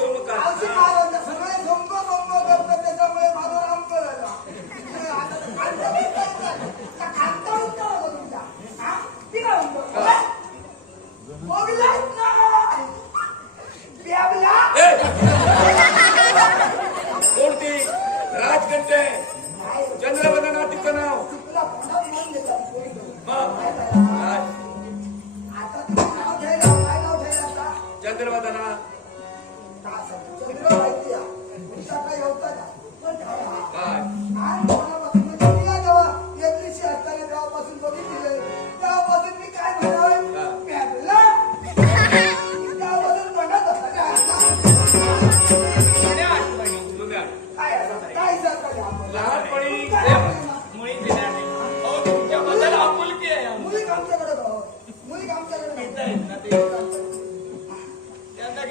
फसवणूक औषध करतात मारवलं सगळे नाव. तुला पुन्हा चंद्रवदना. आणि कोणापासून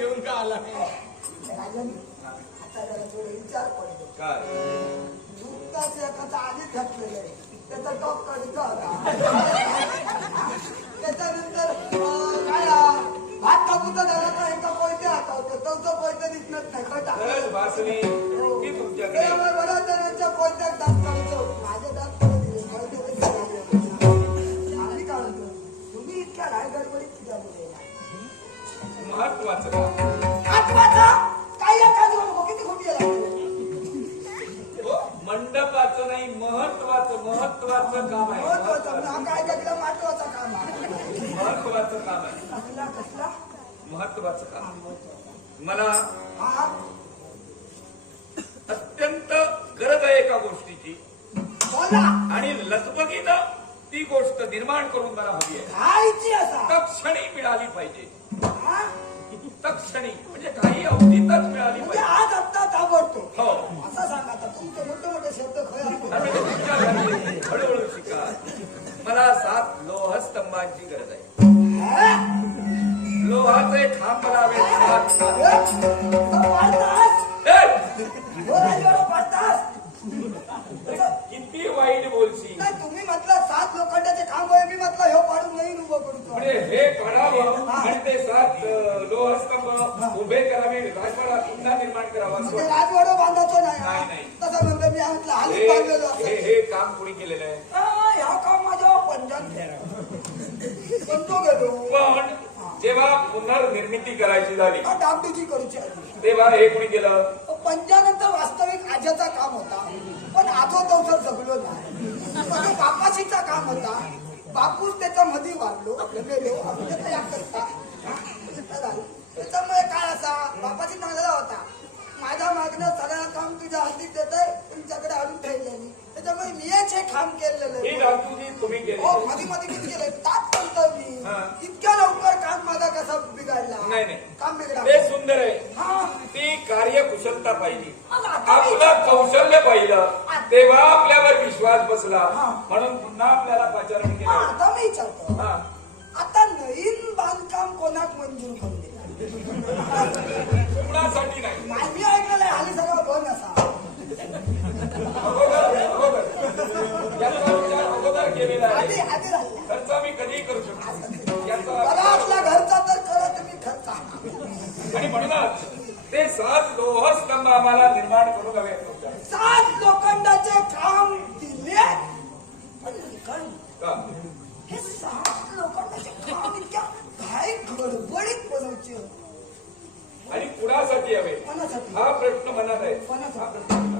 घेऊन का आला राजाने आता जरा थोडं विचार पडतो. काय नुकताच एकाचा आधीच घातलेलं आहे. त्याचा टॉप होता. त्याच्यानंतर काय भात कापूचा झाला का एका हातावतो चौथं पोयते दिसणार नाही ही त्यामुळे बऱ्याच जणांच्या पोयत्यात मंडपाचं नाही महत्वाचं महत्वाचं काम आहे. महत्वाचं महत्वाचं काय जगला महत्त्वाचा काम आहे. महत्वाचं काम आहे. कसला कसला? महत्वाचं काम महत्त्वाचा. मला अत्यंत गरज आहे एका गोष्टीची. आणि लसबगीत ती गोष्ट निर्माण करून मला हवी आहे. तक्षणी मिळाली पाहिजे. तक्षणी म्हणजे काही अवधीतच मिळाली म्हणजे आज आत्ता ताबडतो हो. असं सांगा आता तुमचे मोठे मोठे शब्द तुमच्या घरी हळूहळू शिका. मला सात लोहस्तंभांची गरज आहे? लोहाचे खांब लावे सात सात. हे? तो पाळतास? ए! हो, राजवाडा पाळतास? किती वाईट बोलशी नाही तुम्ही म्हटलं सात लोखंडाचे खांब आहे मी म्हटलं ह्यो पाडून नाही उभं करूचो. म्हणजे हे काढावं आणि ते सात अ, लोहस्तंभ उभे करावे राजवाडा पुन्हा निर्माण करावा म्हणजे. राजवाडा बांधायचो नाही. तसं म्हणलं मी हे हालीच बांधलेलो. हे- हे काम कोणी केलेलं आहे? ह्या काम माझ्या पंजाब पण तो गेलो पण जेव्हा पुनर्निर्मिती करायची झाली हा, डागडुजी करूची तेव्हा हे कोणी केलं? पंजानंतर वास्तविक आज्याचा काम होता. पण आजो तवसर जगलो नाही. तो बापाशीचा काम होता बापूस त्याच्या मध्ये वाढलो गेलो तयार करता. ते सुंदर आहे. हा. ती कार्यकुशलता मी- आपलं कौशल्य पाहिलं. तेव्हा आपल्यावर विश्वास बसला. म्हणून पुन्हा आपल्याला पाचारण केलं. आता मी विचारतो. आता नवीन बांधकाम कोणाक मंजूर करून आणि म्हणूनच ते सात लोहस्तंभ आम्हाला निर्माण करून हवे. सात लोखंडाचे काम दिले पण? हे सात लोखंडाचे काम इतक्या काय गडबडीत बनवचे आणि कुणासाठी हवे हा प्रश्न मनात आहे? हा प्रश्न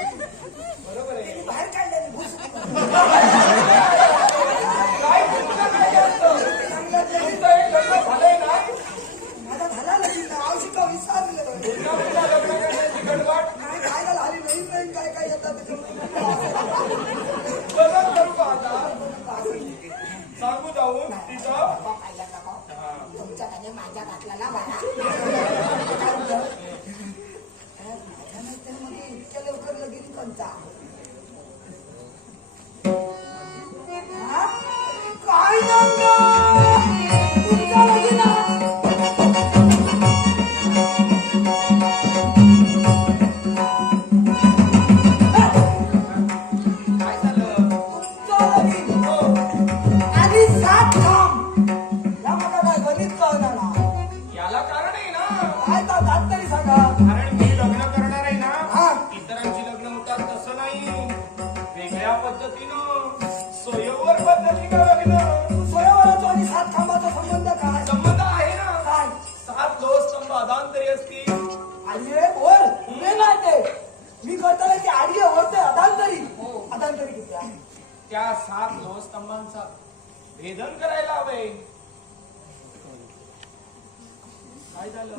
काय काय येतात बदल करू का आता सांगू जाऊन तिचं तुमच्याकडे माझ्या घातला ना बाळा. स्वयंवराचा आणि सात खांबाचा संबंध काय? संबंध आहे ना. काय? सात अदांतरी असतील. उभे मी करताना ती अदांतरी हो. अदांतरी किती आहे? त्या सात लोहस्तंभांचा भेदन करायला हवे. काय झालं.